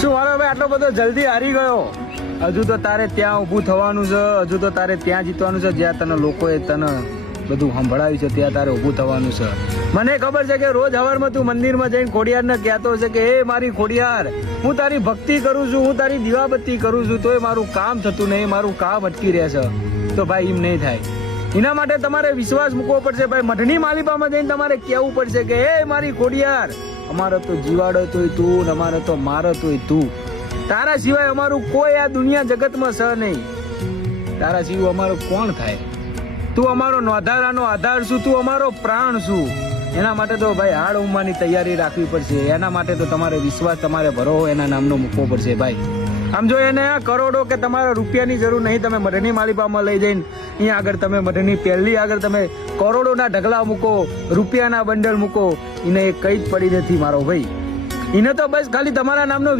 શું મારો ભાઈ આટલો બધો જલ્દી હારી ગયો? હજુ તો તારે ત્યાં ઊભું થવાનું છે, હજુ તો તારે ત્યાં જીતવાનું છે, જ્યાં તને લોકોએ તને બધું સંભળાવ્યું છે ત્યાં તારે ઊભું થવાનું છે. મને ખબર છે કે રોજ સવારમાં તું મંદિરમાં જઈને ખોડિયારને કહેતો છે કે એ મારી ખોડિયાર, હું તારી ભક્તિ કરું છું, હું તારી દીવાબત્તી કરું છું, તોય મારું કામ થતું નહીં, મારું કામ અટકી રહે છે. તો ભાઈ એમ નહીં થાય. એના માટે તમારે વિશ્વાસ મૂકવો પડશે ભાઈ. મઢની માલિપામાં જઈને તમારે કહેવું પડશે કે એ મારી ખોડિયાર, અમારો તો જીવાડો તોય તું ને અમારો તો મારો તોય તું. તારા સિવાય અમારું કોઈ આ દુનિયા જગતમાં છે નહીં. તારા સિવાય અમારો કોણ થાય? તું અમારો નોંધારાનો આધાર છું, તું અમારો પ્રાણ છું. એના માટે તો ભાઈ હાડ ઉમવાની તૈયારી રાખવી પડશે. એના માટે તો તમારે વિશ્વાસ, તમારે ભરોસો એના નામનો મૂકવો પડશે ભાઈ. આમ જો એને કરોડો કે તમારા રૂપિયાની જરૂર નહીં. તમે મઢની માલિપામાં લઈ જઈને અહીંયા આગળ તમે મઢની પહેલી આગળ તમે કરોડોના ઢગલા મૂકો, રૂપિયાના બંડલ મૂકો, એને એ કઈ જ પડી નથી મારો ભાઈ. એને તો બસ ખાલી તમારા નામનો